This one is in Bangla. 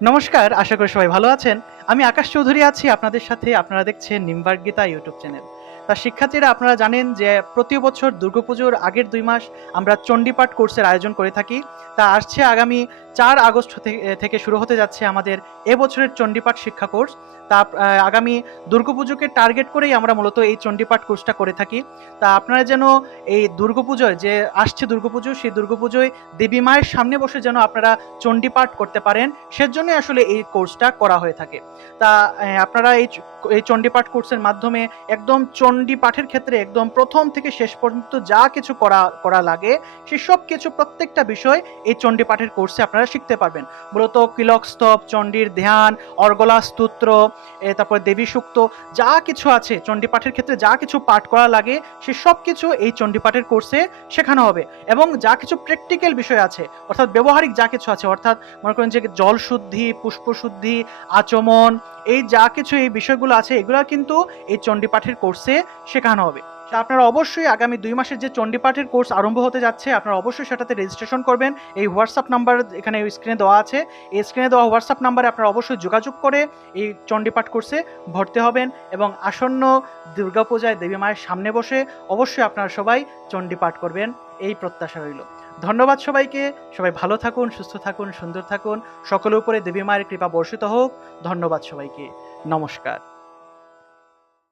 নমস্কার, আশা করি সবাই ভালো আছেন। আমি আকাশ চৌধুরী আছি। আপনাদের সাথে আপনারা দেখছেন নিম্বার গীতা ইউটিউব চ্যানেল। তা শিক্ষার্থীরা, আপনারা জানেন যে প্রতি বছর দুর্গাপুজোর আগের দুই মাস আমরা চণ্ডীপাঠ কোর্সের আয়োজন করে থাকি। তা আসছে আগামী চার আগস্ট থেকে শুরু হতে যাচ্ছে আমাদের এবছরের চণ্ডীপাঠ শিক্ষা কোর্স। তা আগামী দুর্গাপুজোকে টার্গেট করেই আমরা মূলত এই চণ্ডীপাঠ কোর্সটা করে থাকি। তা আপনারা যেন এই দুর্গাপুজোয় যে আসছে দুর্গাপুজো সেই দুর্গাপুজোয় দেবী মায়ের সামনে বসে যেন আপনারা চণ্ডীপাঠ করতে পারেন, সেজন্য আসলে এই কোর্সটা করা হয়ে থাকে। তা আপনারা এই এই চণ্ডীপাঠ কোর্সের মাধ্যমে একদম চণ্ডী পাঠের ক্ষেত্রে একদম প্রথম থেকে শেষ পর্যন্ত যা কিছু করা করা লাগে, সে সব কিছু প্রত্যেকটা বিষয় এই চণ্ডী পাঠের কোর্সে আপনারা শিখতে পারবেন। মূলত কিলক স্তব, চণ্ডীর ধ্যান, অর্গলা স্তোত্র তারপর দেবী সুক্ত, যা কিছু আছে, চণ্ডী পাঠের ক্ষেত্রে যা কিছু পাঠ করা লাগে, সে সব কিছু এই চণ্ডী পাঠের কোর্সে শেখানো হবে। এবং যা কিছু প্র্যাকটিক্যাল বিষয় আছে, অর্থাৎ ব্যবহারিক যা কিছু আছে, অর্থাৎ মনে করেন যে জল শুদ্ধি পুষ্প শুদ্ধি আচমন এই যা কিছু এই বিষয়গুলো আছে, এগুলো কিন্তু এই চণ্ডীপাঠের কোর্সে শেখানো হবে। আপনারা অবশ্যই আগামী দুই মাসের যে চণ্ডীপাঠের কোর্স আরম্ভ হতে যাচ্ছে, আপনারা অবশ্যই সেটাতে রেজিস্ট্রেশন করবেন। এই হোয়াটসঅ্যাপ নাম্বার এখানে স্ক্রিনে দেওয়া আছে। এই স্ক্রিনে দেওয়া হোয়াটসঅ্যাপ নাম্বারে আপনারা অবশ্যই যোগাযোগ করে এই চণ্ডীপাঠ কোর্সে ভর্তি হবেন এবং আসন্ন দুর্গাপূজায় দেবী মায়ের সামনে বসে অবশ্যই আপনারা সবাই চণ্ডীপাঠ করবেন, এই প্রত্যাশা রইল। ধন্যবাদ সবাইকে। সবাই ভালো থাকুন, সুস্থ থাকুন, সুন্দর থাকুন। সকলের উপরে দেবী মায়ের কৃপা বর্ষিত হোক। ধন্যবাদ সবাইকে। নমস্কার।